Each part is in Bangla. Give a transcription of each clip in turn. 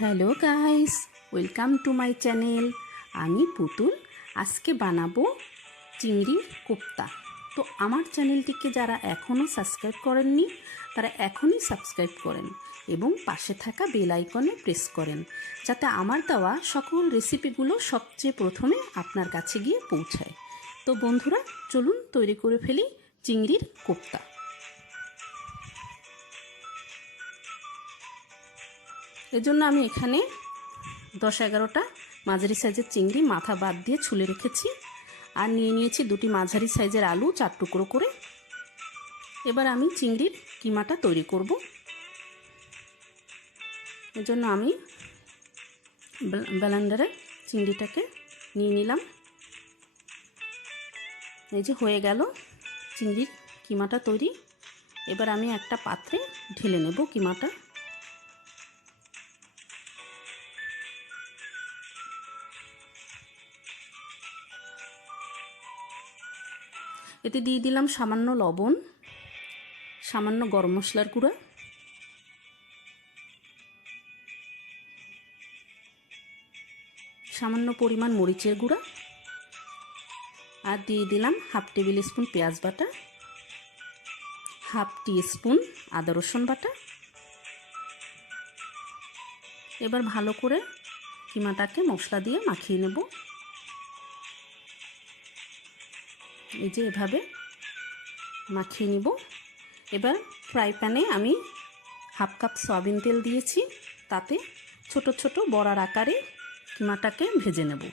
Hello guys, welcome to my channel. আমি পুতুল। আজকে বানাবো চিংড়ির কোপ্তা। তো আমার চ্যানেলটিকে যারা এখনও সাবস্ক্রাইব করেননি তারা এখনই সাবস্ক্রাইব করেন এবং পাশে থাকা বেল আইকনে প্রেস করেন, যাতে আমার দেওয়া সকল রেসিপিগুলো সবচেয়ে প্রথমে আপনার কাছে গিয়ে পৌঁছায়। তো বন্ধুরা, চলুন তৈরি করে ফেলি চিংড়ির কোপ্তা। এজন্য আমি এখানে 10-11টা মাঝারি সাইজের চিংড়ি মাথা বাদ দিয়ে ছুলে রেখেছি, আর নিয়ে নিয়েছি 2টি মাঝারি সাইজের আলু 4 টুকরো করে। এবার আমি চিংড়ির কিমাটা তৈরি করব। এজন্য আমি ব্লেন্ডারে চিংড়িটাকে নিয়ে নিলাম। এই যে হয়ে গেল চিংড়ির কিমাটা তৈরি। এবার আমি একটা পাত্রে ঢেলে নেব কিমাটা। এতে দিয়ে দিলাম সামান্য লবণ, সামান্য গরম মশলার গুঁড়া, সামান্য পরিমাণ মরিচের গুঁড়া, আর দিয়ে দিলাম হাফ টেবিল স্পুন পেঁয়াজ বাটা, হাফ টিস্পুন আদা রসুন বাটা। এবার ভালো করে কিমাটাকে মশলা দিয়ে মাখিয়ে নেব। এই যে এভাবে মাখিয়ে নিব। এবার ফ্রাই প্যানে আমি হাফ কাপ সয়াবিন তেল দিয়েছি, তাতে ছোট ছোট বড়ার আকারে কিমাটাকে ভেজে নেব।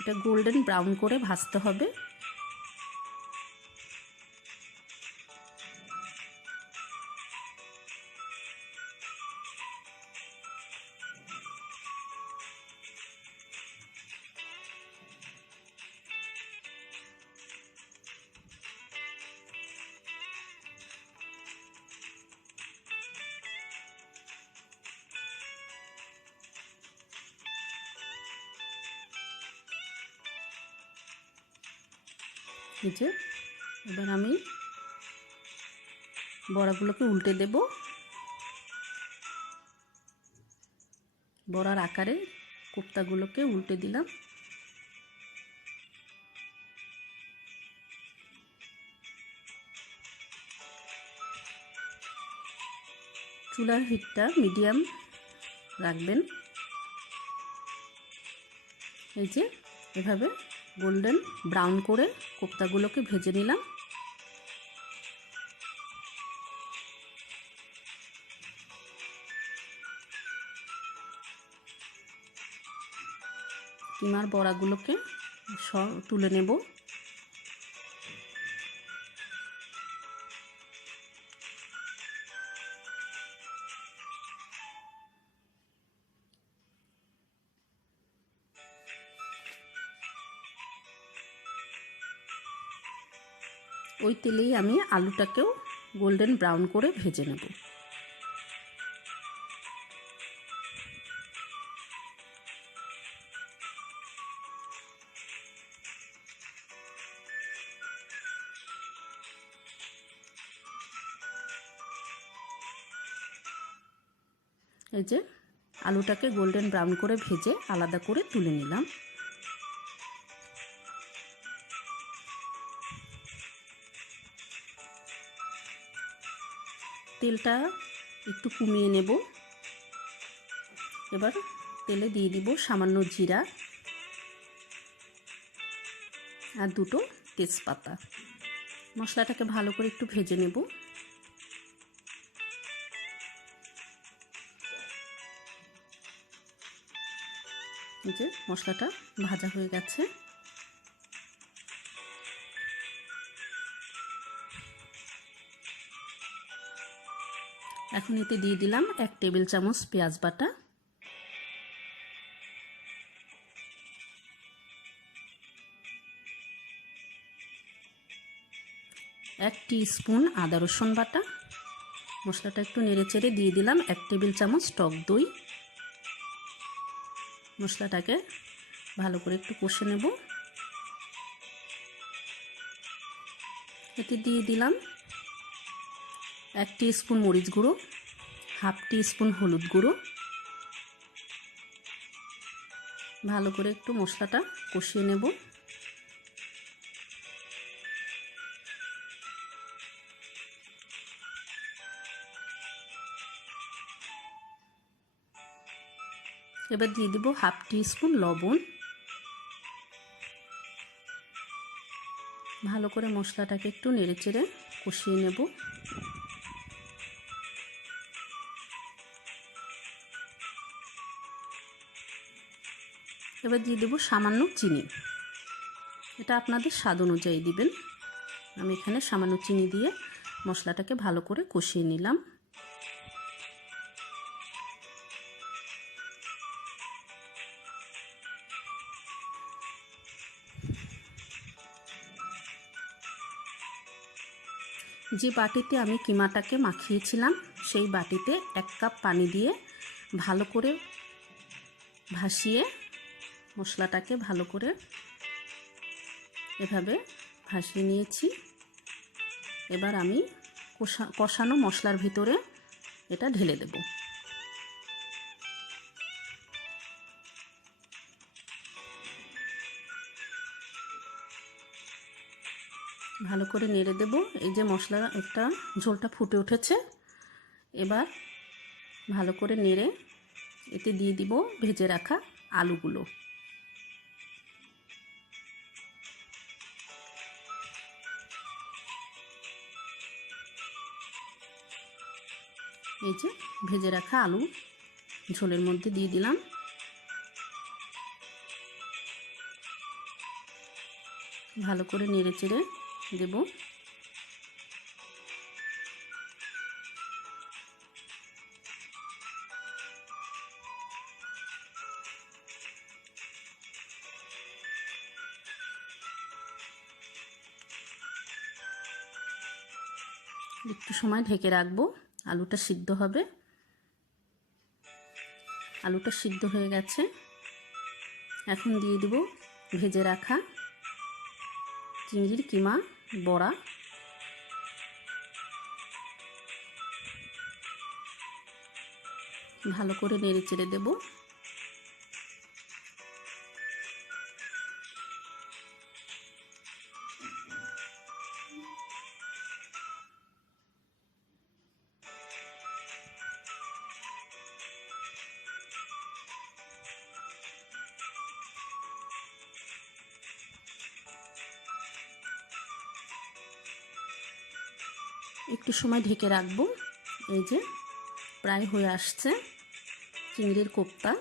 এটা গোল্ডেন ব্রাউন করে ভাজতে হবে। এই যে এবার আমি বড়াগুলোকে উল্টে দেব। বড়ার আকারে কোপ্তাগুলোকে উল্টে দিলাম। চুলার হিটটা মিডিয়াম রাখবেন। এই যে এভাবে গোল্ডেন ব্রাউন করে কোপ্তাগুলোকে ভেজে নিলাম। কিমার বড়াগুলোকে সব তুলে নেব। ওই তেলেই আমি আলুটাকেও গোল্ডেন ব্রাউন করে ভেজে নেব। এই যে আলুটাকে গোল্ডেন ব্রাউন করে ভেজে আলাদা করে তুলে নিলাম। তেলটা একটু কমিয়ে নেব। এবার তেলে দিয়ে দিব সামান্য জিরা আর 2টো তেজপাতা। মশলাটাকে ভালো করে একটু ভেজে নেব। এই যে মশলাটা ভাজা হয়ে গেছে। এখন এতে দিয়ে দিলাম 1 টেবিল চামচ পেঁয়াজ বাটা, 1 টিস্পুন আদা রসুন বাটা। মশলাটা একটু নেড়েচেড়ে দিয়ে দিলাম 1 টেবিল চামচ টক দই। মশলাটাকে ভালো করে একটু কষে নেব। এতে দিয়ে দিলাম 1 টিস্পুন মরিচ গুঁড়ো, হাফ টিস্পুন হলুদ গুঁড়ো। ভালো করে একটু মশলাটা কষিয়ে নেব। এবার দিয়ে দেব হাফ টিস্পুন লবণ। ভালো করে মশলাটাকে একটু নেড়েচেড়ে কষিয়ে নেব। এবার দিয়ে দেব সামান্য চিনি, এটা আপনাদের স্বাদ অনুযায়ী দিবেন। আমি এখানে সামান্য চিনি দিয়ে মশলাটাকে ভালো করে কষিয়ে নিলাম। যে বাটিতে আমি কিমাটাকে মাখিয়েছিলাম সেই বাটিতে 1 কাপ পানি দিয়ে ভালো করে ভাসিয়ে মশলাটাকে ভালো করে এভাবে ভাসিয়ে নিয়েছি। এবার আমি কষানো মশলার ভিতরে এটা ঢেলে দেব। ভালো করে নেড়ে দেব। এই যে মশলা একটা ঝোলটা ফুটে উঠেছে। এবার ভালো করে নেড়ে এতে দিয়ে দিব ভেজে রাখা আলুগুলো। এই যে ভেজে রাখা আলু ঝোলের মধ্যে দিয়ে দিলাম। ভালো করে নেড়ে চেড়ে দেব। একটু সময় ঢেকে রাখবো, আলুটা সিদ্ধ হবে। আলুটা সিদ্ধ হয়ে গেছে। এখন দিয়ে দেব ভেজে রাখা চিংড়ির কিমা বড়া। ভালো করে নেড়ে চেড়ে দেব। একটু সময় ঢেকে রাখবো। এই যে প্রায় হয়ে আসছে চিংড়ির কোপ্তা।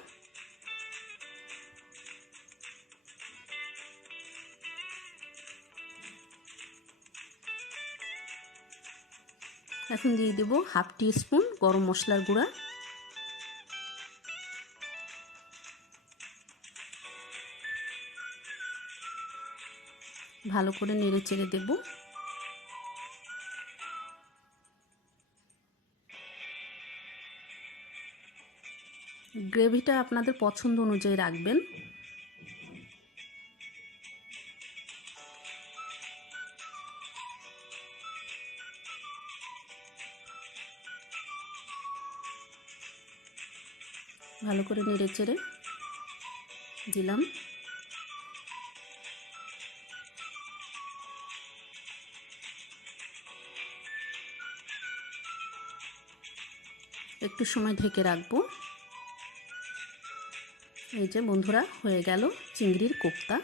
এখন দিয়ে দেব হাফ টিস্পুন গরম মশলার গুঁড়া। ভালো করে নেড়ে চেড়ে দেব। গ্রেভিটা আপনাদের পছন্দ অনুযায়ী রাখবেন। ভালো করে নেড়ে চেড়ে দিলাম। একটু সময় ঢেকে রাখবো। এই যে বন্ধুরা হয়ে গেল চিংড়ির কোপ্তা।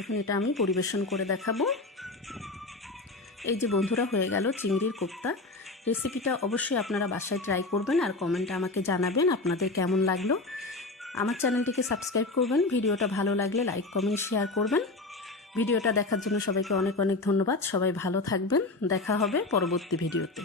এখন এটা আমি পরিবেশন করে দেখাবো। এই যে বন্ধুরা হয়ে গেল চিংড়ির কোপ্তা। রেসিপিটা অবশ্যই আপনারা বাসায় ট্রাই করবেন আর কমেন্টে আমাকে জানাবেন আপনাদের কেমন লাগলো। আমার চ্যানেলটিকে সাবস্ক্রাইব করবেন, ভিডিওটা ভালো লাগলে লাইক কমেন্ট শেয়ার করবেন। ভিডিওটা দেখার জন্য সবাইকে অনেক অনেক ধন্যবাদ। সবাই ভালো থাকবেন, দেখা হবে পরবর্তী ভিডিওতে।